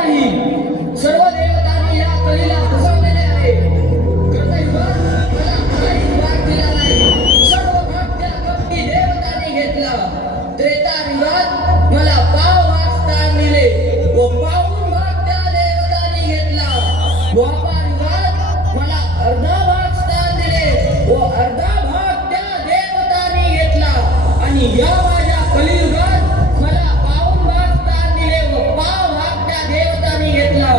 नाही. सर्व देवतांनी या कलीला फसवलेले आहे. कृतयुगात मला काहीच भाग दिला नाही. सर्व भाग त्या कपटी देवतांनी घेतला. त्रेतायुगात मला पाव भाग स्थान दिले व पाऊण भाग त्या देवतांनी घेतला. द्वापार युगात मला अर्धा भाग स्थान दिले व अर्धा भाग त्या देवतांनी घेतला. आणि या माझ्या कलियुगात मला पाऊण भाग स्थान दिले व पाव भाग त्या देवतांनी घेतला.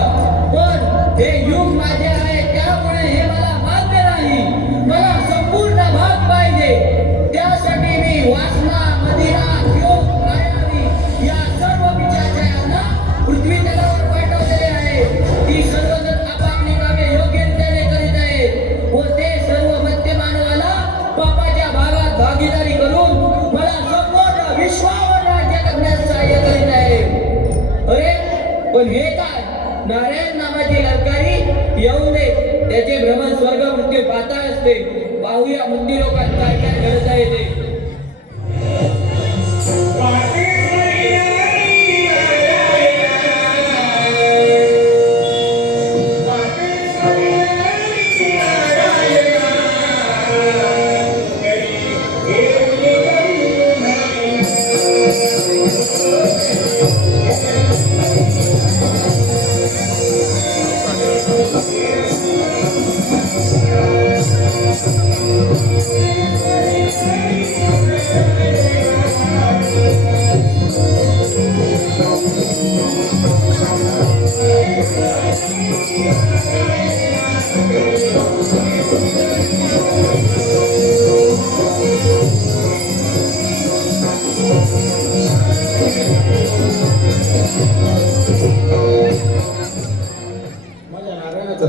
पण हे युग माझे आहे, त्यामुळे हे मला मान्य नाही. मला संपूर्ण भाग पाहिजे. त्यासाठी मी वासना, मदिरा, योग, मायावी या सर्व पिशाचांना पृथ्वी तलावर पाठवलेले आहे. ती सर्वजण आपापली कामे योग्यरीत्याने करीत आहेत व ते सर्व मध्य मानवाला पापाच्या भागात भागीदारी करून मला संपूर्ण विश्वावर राज्य करण्यास सहाय्य करीत आहे. अरे पण हे काय? नारायण नावाची ललकारी येऊ दे. त्याचे भ्रमण स्वर्ग मृत्यू पाताळ असते. पाहूया मंदिरोकात काय काय घडत आहे ते.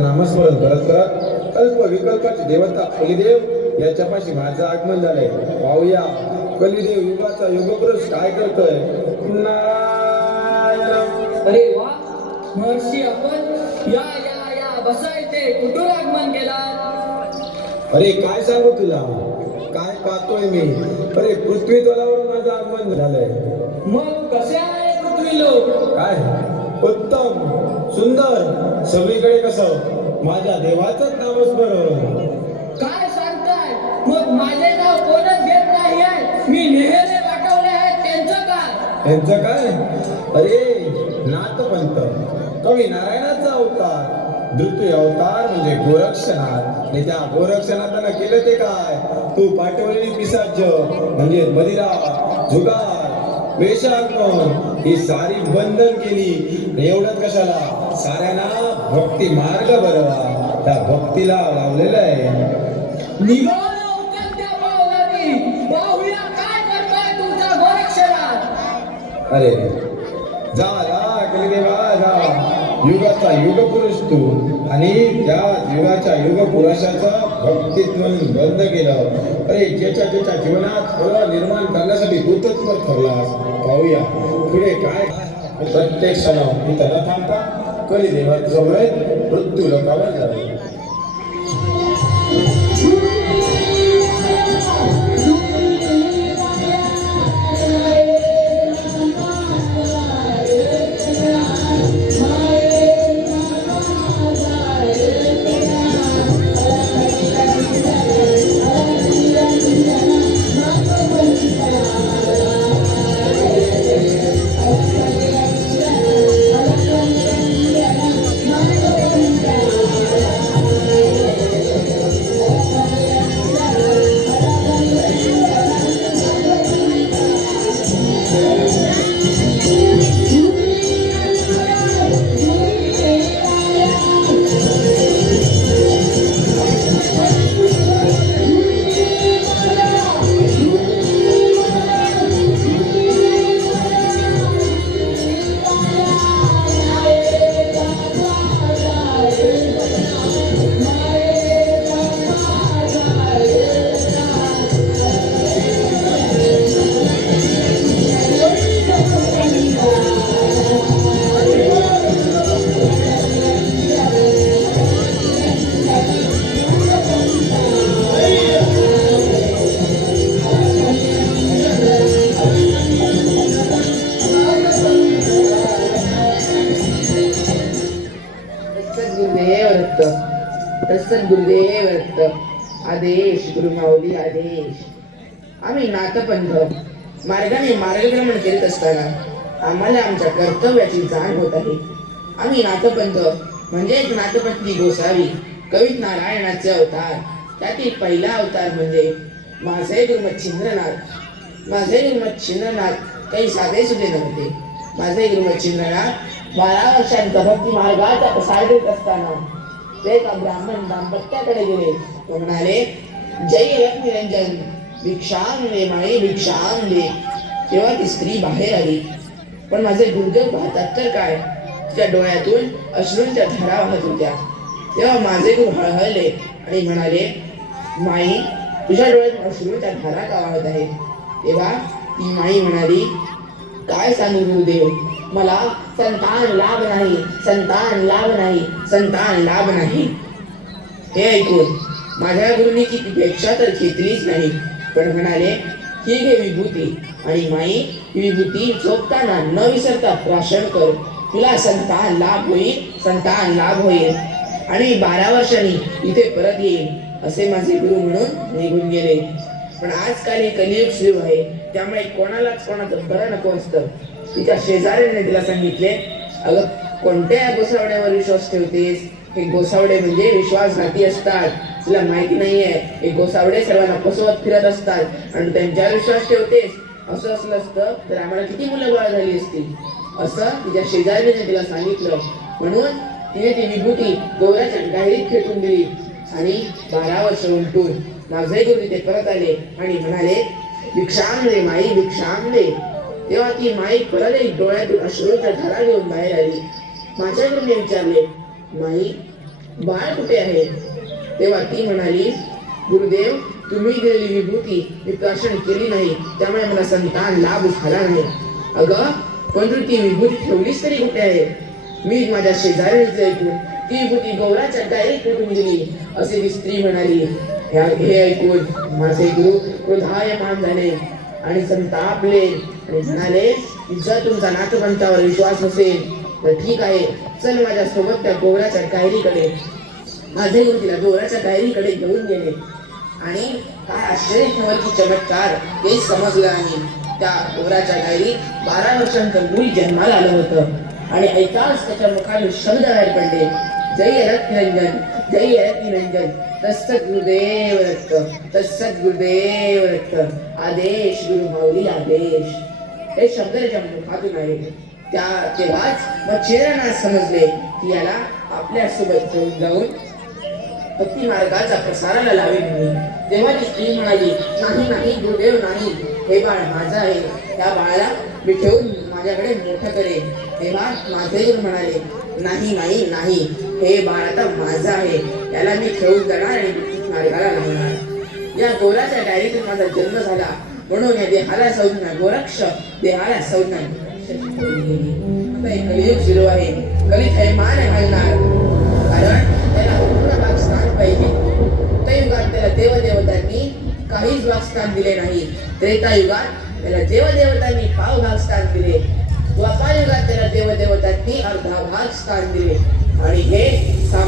नामस्मरण करत करत अल्प विकल्पाचे देवता कलिदेव याच्यापाशी माझं आगमन झालंय. पाहूया कलिदेव युगाचा युगपुरुष काय करतोय. अरे वा महर्षी, आपण या या या बसा इथे. कुठून आगमन केला? अरे काय सांगू तुला, काय पाहतोय मी. अरे पृथ्वी तलावरून माझं आगमन झालंय. मग कसे आहे पृथ्वी लोक? काय उत्तम सुंदर, सगळीकडे कसं माझ्या देवाचंच नामस्मरण. काय सांगताय? मग माझे नाव कोणच घेत नाही आहे. मी नेहरे पाठवले आहेत, त्यांचं काय? त्यांचं काय? अरे नाथपंत कवी नारायणाचा अवतार, धृती अवतार म्हणजे गोरक्षनाथ. आणि त्या गोरक्षनाथानं केलं ते काय? तू पाठवलेली पिशाच म्हणजे मदिरा, जुगार, वेशांकन ही सारी बंधन केली. एवढंच कशाला, साऱ्यांना भक्ती मार्ग बरवा, त्या भक्तीला लावलेलं आहे. निघाला उचलत्या पावलांनी. पाहूया काय करताय तुमचा गोरक्षनाथ. अरे जा कलिदेवा जा. युगाचा युगपुरुष तू, आणि त्या युगाच्या युगपुरुषाचं भक्तित्व बंद केलं. अरे ज्याच्या ज्याच्या जीवनात फळ निर्माण करण्यासाठी तूच ठरलास. पाहूया पुढे काय. प्रत्येक क्षण इथं न थांबता कलिदेवाचं मृत्यू लोकांवर झाले. रक्त तत्सत गुरुदेव रक्त आदेश गुरुमाऊली आदेश. आम्ही नाथपंथ मार्गाने मार्गक्रमण करीत असताना आम्हाला आमच्या कर्तव्याची जाण होत आहे. आम्ही नाथपंथ म्हणजे एक नाथपंथी गोसावी कवित नारायणाचे अवतार. त्यातील पहिला अवतार म्हणजे माझे गुरुमत छिंद्रनाथ. माझे गुरुमत छिंद्रनाथ काही साधे सुधे नव्हते. माझे गुरुमत छिंद्रनाथ 12 वर्षांचा भक्ती मार्गाचा प्रसार करीत असताना ते एका ब्राह्मण दाम्पत्याकडे गेले व म्हणाले, जय लक्ष्मीरंजन भिक्षाम दे माई भिक्षाम दे. तेव्हा ती स्त्री बाहेर आली, पण माझे गुरुदेव पाहतात तर काय, तिच्या डोळ्यातून अश्रूंच्या धारा वाहत होत्या. तेव्हा माझे गुरु हळहळले आणि म्हणाले, माई तुझ्या डोळ्यातून अश्रूंच्या धारा का वाहत आहेत? तेव्हा ती माई म्हणाली, काय सांगू गुरुदेव, मला संतान लाभ नाही, संतान लाभ नाही, संतान लाभ नाही. हे ऐकून माझ्या गुरुनी ती पेक्षा तर घेतलीच नाही, पण म्हणाले, ही घे विभूती आणि माई ही विभूती झोपताना न विसरता प्राशन कर, तुला संतान लाभ होईल, संतान लाभ होईल आणि 12 वर्षांनी इथे परत येईल. असे माझे गुरु म्हणून निघून गेले. पण आजकाल हे कलियुग सुरू आहे, त्यामुळे कोणालाच कोणाचं बरं नको असतं. तिच्या शेजाऱ्याने तिला सांगितले, अगं कोणत्या गोसावड्यावर विश्वास ठेवतेस? हे गोसावडे म्हणजे विश्वासघाती असतात, तुला माहिती नाहीये. हे गोसावडे सर्वांना फसवत फिरत असतात आणि त्यांच्यावर विश्वास ठेवतेस. असं असलं असतं तर आम्हाला किती मुलं बाळ झाली असती. असं तिच्या शेजाऱ्याने तिला सांगितलं. म्हणून तिने ती विभूती गौराच्या गायरीत फेकून दिली आणि 12 वर्ष उलटून माझे गुरु तिथे परत आले आणि म्हणाले, भिक्षाम दे माई भिक्षाम दे. तेव्हा ती माई परत एक डोळ्यातून अश्रूच्या धारा घेऊन बाहेर आली. माझ्या गुरुने विचारले, माई बाळ कुठे आहे? तेव्हा ती म्हणाली, गुरुदेव तुम्ही दिलेली विभूती मी प्राशन केली नाही, त्यामुळे मला संतान लाभ झाला नाही. अगं पण तू ती विभूती ठेवलीस तरी कुठे आहे? मी माझ्या शेजाऱ्याने ऐकून ती विभूती गौराच्या गायरीत फेकून दिली, असे ती स्त्री म्हणाली. हे ऐकून माझे गुरु क्रोधायमान झाले आणि संतापले आणि म्हणाले, जर तुमचा नाथपंथावर विश्वास नसेल तर ठीक आहे, चल माझ्या सोबत त्या गौराच्या गायरीकडे. माझे गुरु तिला गौराच्या गायरीकडे घेऊन गेले आणि काय आश्चर्यवरती चमत्कार ते समजलं नाही. त्या गौराच्या गायरीत 12 वर्षांचं मुल जन्माला आलं होतं आणि ऐकाच त्याच्या मुखातून शब्द बाहेर पडले, जय रत्निरंजन जय रत्निरंजन तत्सत गुरुदेव रक्त तत्सत गुरुदेव रक्त आदेश गुरुमाऊली आदेश. हे शब्द त्याच्या मुखातून आले. तेव्हाच मग छिंद्रनाथ समजले की याला आपल्या सोबत घेऊन जाऊन भक्ती मार्गाचा प्रसाराला लावेल म्हणून. तेव्हा ती स्त्री म्हणाली, नाही नाही गुरुदेव नाही, हे बाळ माझं आहे, त्या बाळाला मी ठेवून माझ्याकडे मोठं करेन. तेव्हा माझे गुरु म्हणाले, नाही नाही नाही, हे बाळ आता माझं आहे, त्याला मी ठेवून जाणार आणि मार्गाला लावणार. या गौराच्या डायरीतून माझा जन्म झाला म्हणून या देहाला संज्ञा गोरक्ष, देहाला संज्ञा आता एक कलियुग सुरू आहे. कलित हे मान घालणार, कारण त्याला पूर्ण भागस्थान पाहिजे. युगात त्याला देवदेवतांनी काहीच भागस्थान दिले नाही. त्रेतायुगात त्याला देवदेवतांनी पाव भागस्थान दिले. द्वापार युगात त्याला देवदेवतांनी अर्धा भाग स्थान दिले आणि हे